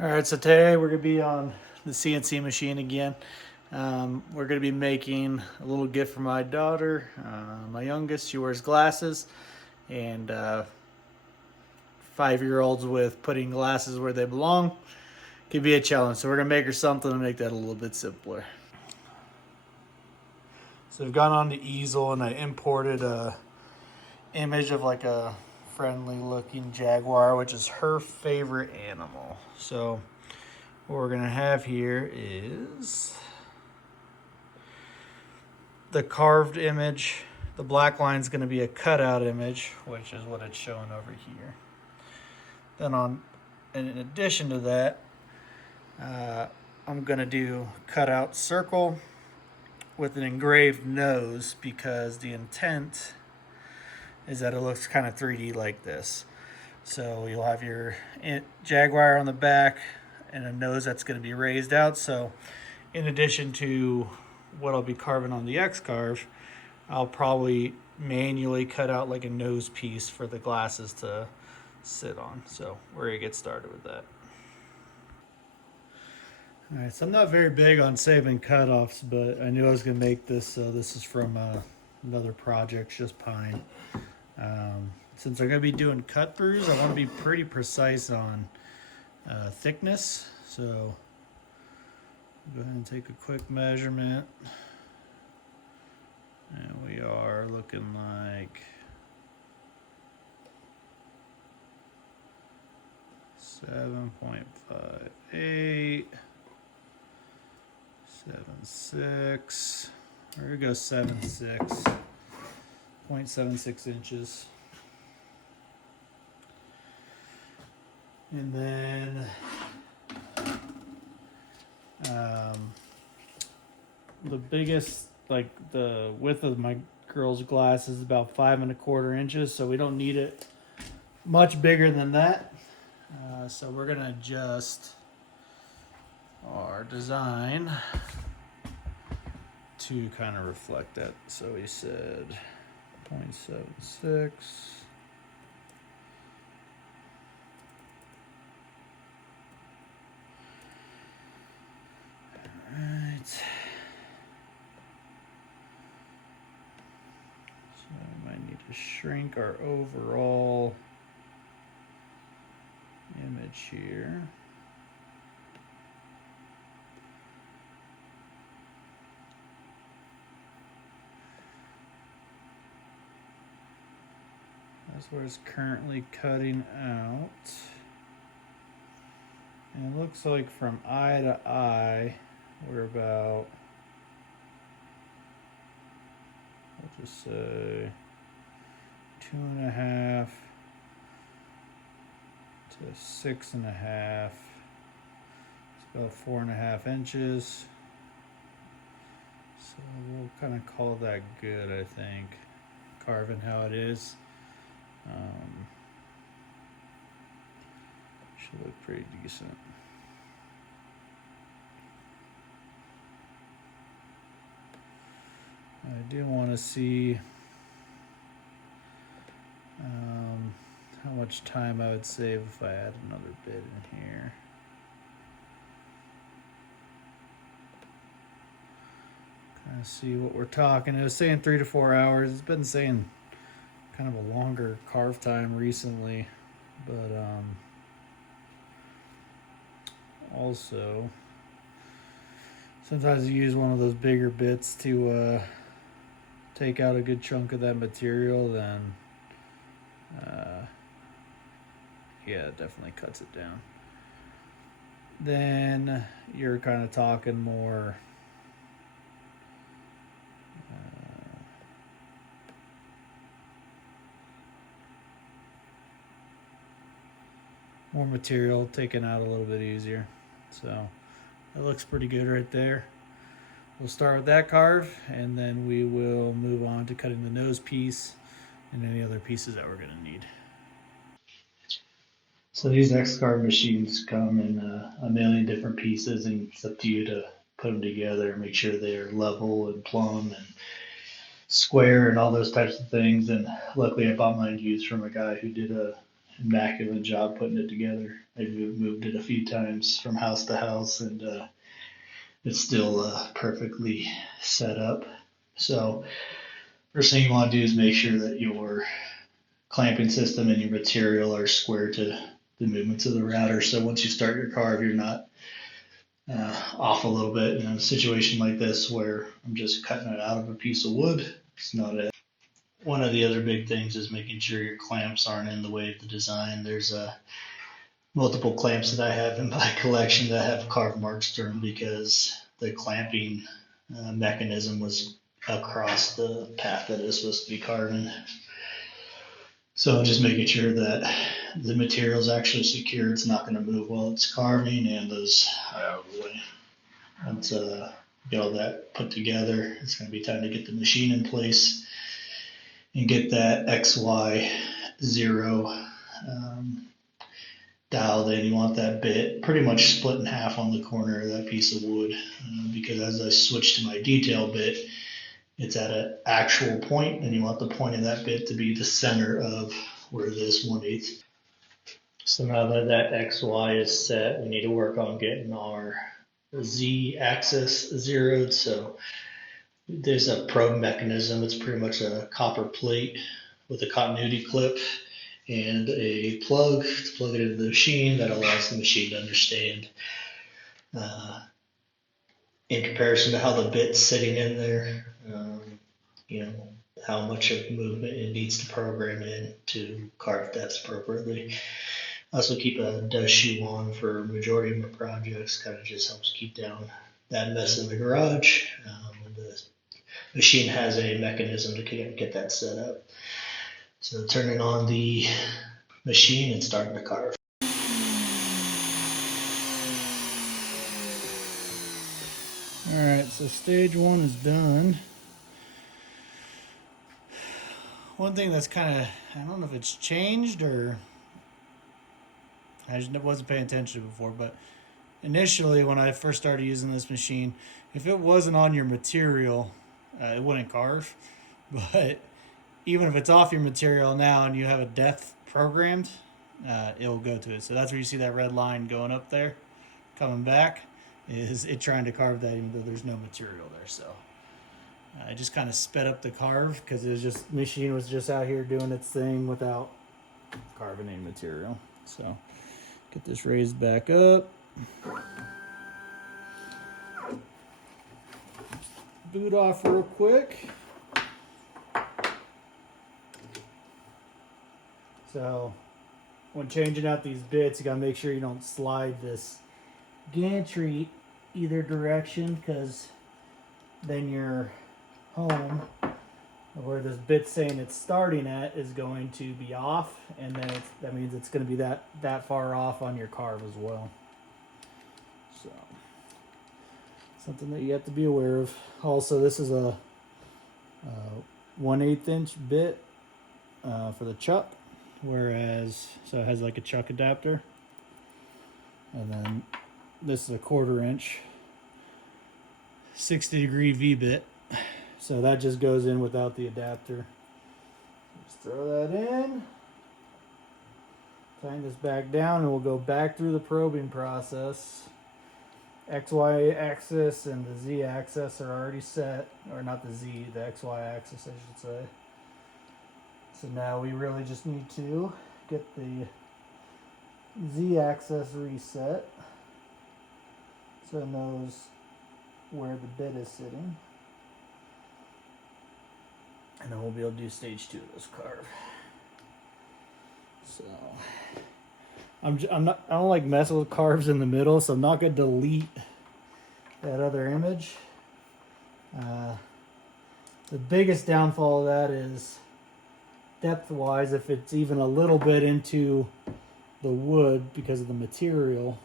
Alright, so today we're going to be on the CNC machine again. We're going to be making a little gift for my daughter, my youngest. She wears glasses, and 5-year-olds with putting glasses where they belong can be a challenge. So we're going to make her something to make that a little bit simpler. So I've gone on the easel and I imported a image of like a friendly looking Jaguar, which is her favorite animal. So what we're gonna have here is the carved image. The black line is gonna be a cutout image, which is what it's showing over here. Then in addition to that, I'm gonna do cutout circle with an engraved nose, because the intent is that it looks kind of 3D like this. So you'll have your Jaguar on the back and a nose that's going to be raised out. So in addition to what I'll be carving on the X-Carve, I'll probably manually cut out like a nose piece for the glasses to sit on. So we're going to get started with that. All right, so I'm not very big on saving cutoffs, but I knew I was going to make this. So this is from another project, just pine. Since I'm going to be doing cut throughs, I want to be pretty precise on thickness. So go ahead and take a quick measurement. And we are looking like 7.58, 7.6. There we go, 7.6, 0.76 inches. And then the biggest, like the width of my girl's glass is about 5.25 inches, so we don't need it much bigger than that. So we're gonna adjust our design to kind of reflect that. So we said 0.76. Right. So we might need to shrink our overall image here. That's where it's currently cutting out. And it looks like from eye to eye, we're about, we'll just say 2.5 to 6.5. It's about 4.5 inches. So we'll kind of call that good, I think. Carving how it is. Should look pretty decent. I do want to see how much time I would save if I add another bit in here. Kind of see what we're talking. It was saying 3 to 4 hours. It's been saying kind of a longer carve time recently, but also sometimes you use one of those bigger bits to take out a good chunk of that material, then yeah, it definitely cuts it down. Then you're kind of talking more more material taken out a little bit easier. So that looks pretty good right there. We'll start with that carve, and then we will move on to cutting the nose piece and any other pieces that we're going to need. So these X-Carve machines come in a million different pieces, and it's up to you to put them together and make sure they're level and plumb and square and all those types of things. And luckily I bought mine used from a guy who did immaculate job putting it together. I've moved it a few times from house to house, and it's still perfectly set up. So first thing you want to do is make sure that your clamping system and your material are square to the movements of the router. So once you start your carve, you're not off a little bit. In a situation like this where I'm just cutting it out of a piece of wood, it's not it. One of the other big things is making sure your clamps aren't in the way of the design. There's multiple clamps that I have in my collection that have carved marks through them because the clamping mechanism was across the path that it's supposed to be carving. So just making sure that the material is actually secure. It's not going to move while it's carving, and those are out of the way. Once get all that put together, it's going to be time to get the machine in place and get that XY0 dialed in. You want that bit pretty much split in half on the corner of that piece of wood because as I switch to my detail bit, it's at an actual point, and you want the point of that bit to be the center of where this 1/8. So now that that XY is set, we need to work on getting our Z axis zeroed. So there's a probe mechanism. It's pretty much a copper plate with a continuity clip and a plug to plug it into the machine that allows the machine to understand in comparison to how the bit's sitting in there, how much of movement it needs to program in to carve depths appropriately. I also keep a dust shoe on for majority of my projects, kind of just helps keep down that mess in the garage. And the machine has a mechanism to get that set up. So turning on the machine and starting to carve. Alright, so stage one is done. One thing that's kind of, I don't know if it's changed or I just wasn't paying attention to it before, but initially when I first started using this machine, if it wasn't on your material, it wouldn't carve. But even if it's off your material now and you have a depth programmed, it will go to it. So that's where you see that red line going up there, coming back, is it trying to carve that even though there's no material there. So I just kind of sped up the carve because it was just machine was just out here doing its thing without carving any material. So get this raised back up. Boot off real quick. So when changing out these bits, you gotta make sure you don't slide this gantry either direction, because then your home where this bit's saying it's starting at is going to be off, and then that means it's going to be that far off on your carve as well. So something that you have to be aware of. Also, this is a 1/8 inch bit for the chuck, whereas so it has like a chuck adapter, and then this is a 1/4 inch 60-degree V bit. So that just goes in without the adapter. Just throw that in. Tighten this back down and we'll go back through the probing process. XY axis and the Z axis are already set. Or not the Z, the XY axis I should say. So now we really just need to get the Z axis reset so it knows where the bit is sitting. And then we'll be able to do stage 2 of this carve. So I don't like messing with carves in the middle, so I'm not gonna delete that other image. The biggest downfall of that is depth-wise, if it's even a little bit into the wood because of the material,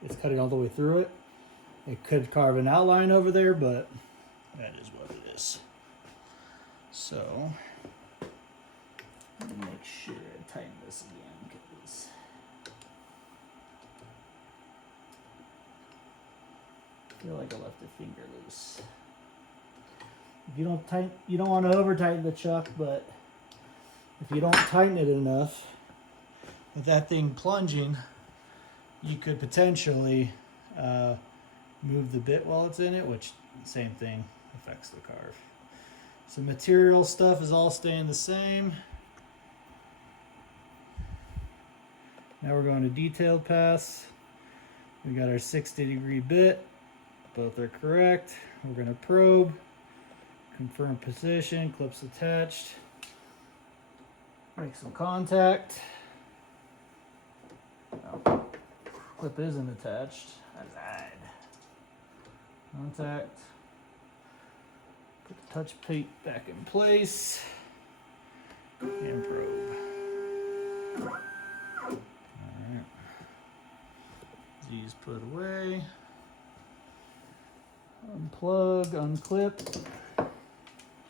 it's cutting all the way through it. It could carve an outline over there, but that is what it is. So, let me make sure I tighten this again, because I feel like I left the finger loose. If you don't want to over tighten the chuck, but if you don't tighten it enough, with that thing plunging, you could potentially move the bit while it's in it, which same thing affects the carve. So material stuff is all staying the same. Now we're going to detailed pass. We got our 60-degree bit. Both are correct. We're going to probe, confirm position, clips attached, make some contact. Oh, clip isn't attached. I lied. Contact. Put the touch plate back in place and probe. Alright. These put away. Unplug, unclip.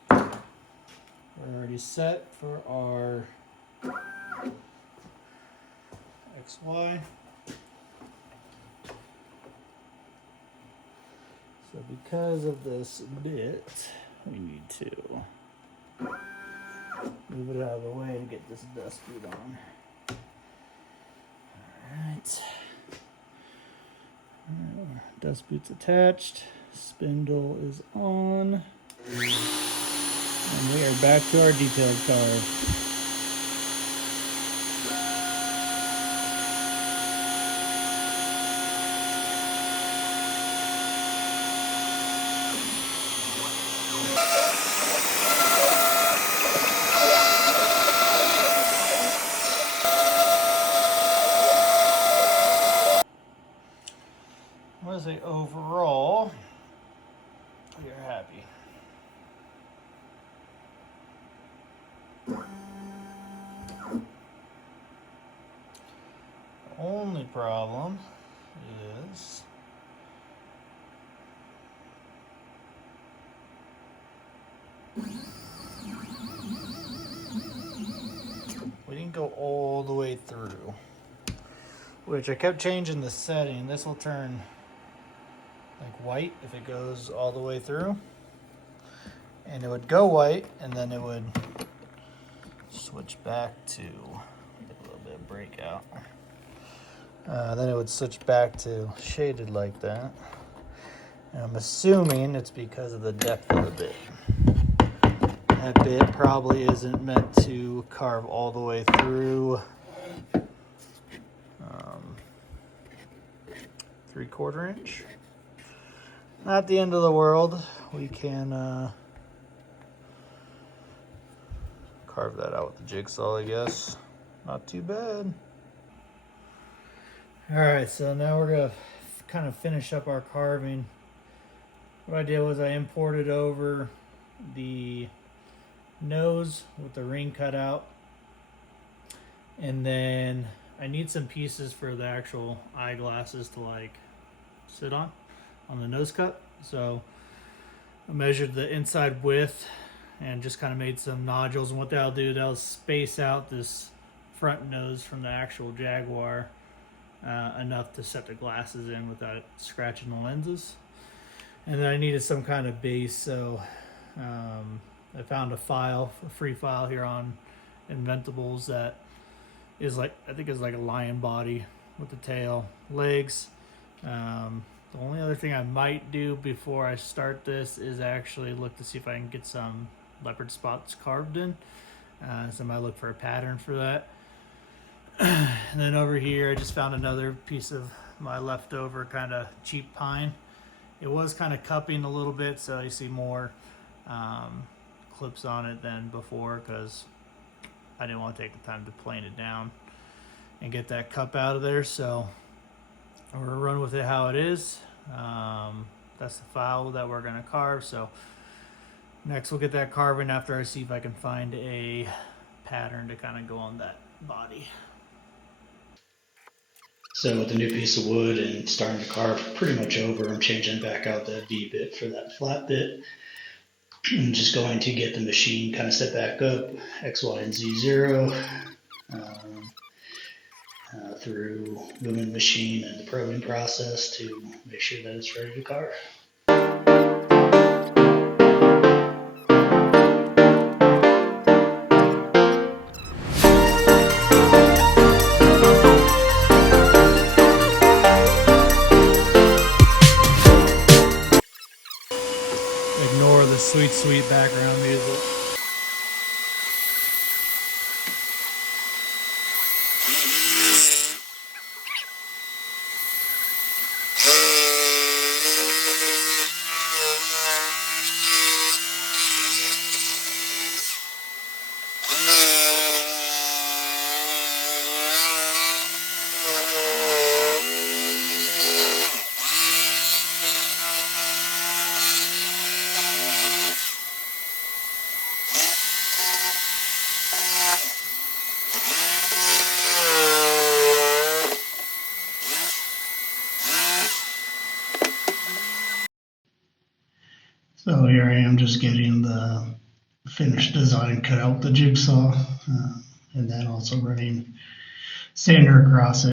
We're already set for our XY. So because of this bit, we need to move it out of the way to get this dust boot on. Alright. Dust boot's attached. Spindle is on. And we are back to our detailed carve. I want to say overall, we are happy. The only problem is we didn't go all the way through, which I kept changing the setting. This will turn like white if it goes all the way through, and it would go white and then it would switch back to a little bit of breakout. Then it would switch back to shaded like that, and I'm assuming it's because of the depth of the bit. That bit probably isn't meant to carve all the way through 3/4 inch. Not the end of the world. We can carve that out with the jigsaw, I guess. Not too bad. All right, so now we're gonna kind of finish up our carving. What I did was I imported over the nose with the ring cut out, and then I need some pieces for the actual eyeglasses to like sit on the nose cut. So I measured the inside width and just kind of made some nodules, and what that'll do, that'll space out this front nose from the actual Jaguar enough to set the glasses in without scratching the lenses. And then I needed some kind of base, so I found a free file here on Inventables that is like, I think it's like a lion body with the tail, legs. The only other thing I might do before I start this is actually look to see if I can get some leopard spots carved in. So I might look for a pattern for that. And then over here, I just found another piece of my leftover kind of cheap pine. It was kind of cupping a little bit, so you see more clips on it than before, because I didn't want to take the time to plane it down and get that cup out of there. So we're gonna run with it how it is. That's the file that we're gonna carve. So next we'll get that carving after I see if I can find a pattern to kind of go on that body. So with the new piece of wood and starting to carve pretty much over, I'm changing back out that V bit for that flat bit. I'm just going to get the machine kind of set back up, X, Y, and Z 0, through lumen machine and the probing process to make sure that it's ready to carve. So here I am just getting the finished design cut out with the jigsaw, and then also running sander across it.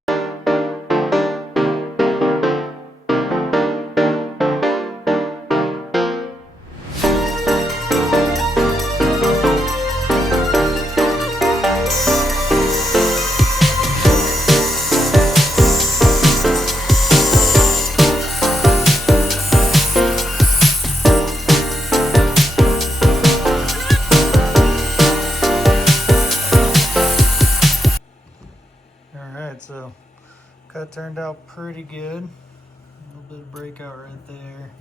So cut turned out pretty good. A little bit of breakout right there.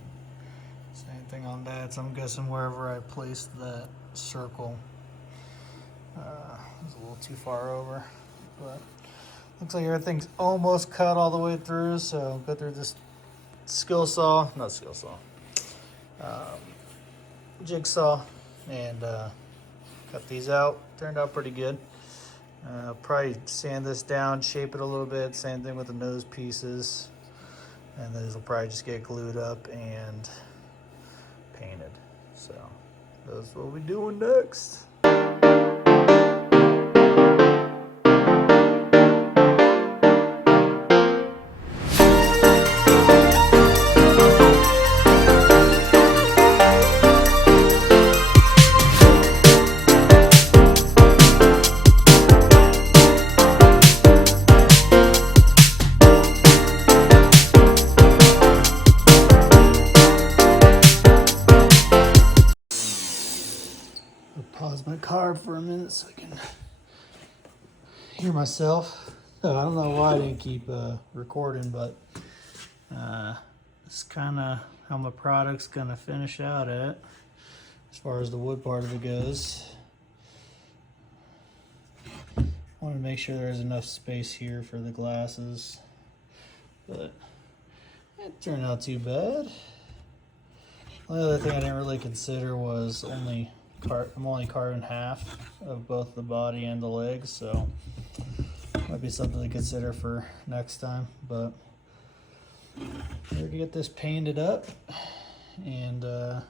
Same thing on that. So I'm guessing wherever I placed that circle was a little too far over, but looks like everything's almost cut all the way through. So go through this jigsaw, and cut these out. Turned out pretty good. Probably sand this down, shape it a little bit. Same thing with the nose pieces. And these will probably just get glued up and painted. So that's what we're doing next. Pause my carb for a minute so I can hear myself. I don't know why I didn't keep recording, but it's kind of how my product's gonna finish out at, as far as the wood part of it goes. I want to make sure there's enough space here for the glasses, but it turned out too bad. The only other thing I didn't really consider was I'm only carving half of both the body and the legs, so might be something to consider for next time. But here to get this painted up, and that's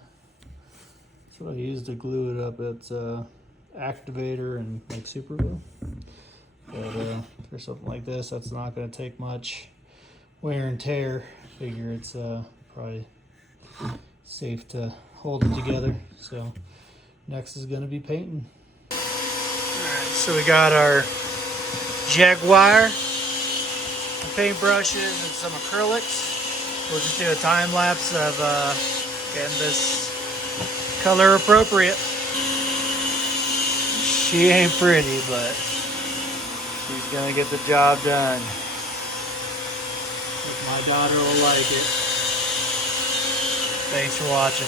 what I use to glue it up. It's activator and like super glue. But for something like this, that's not going to take much wear and tear. Figure it's probably safe to hold it together. So next is going to be painting. Alright, so we got our Jaguar paintbrushes and some acrylics. We'll just do a time lapse of getting this color appropriate. She ain't pretty, but she's going to get the job done. My daughter will like it. Thanks for watching.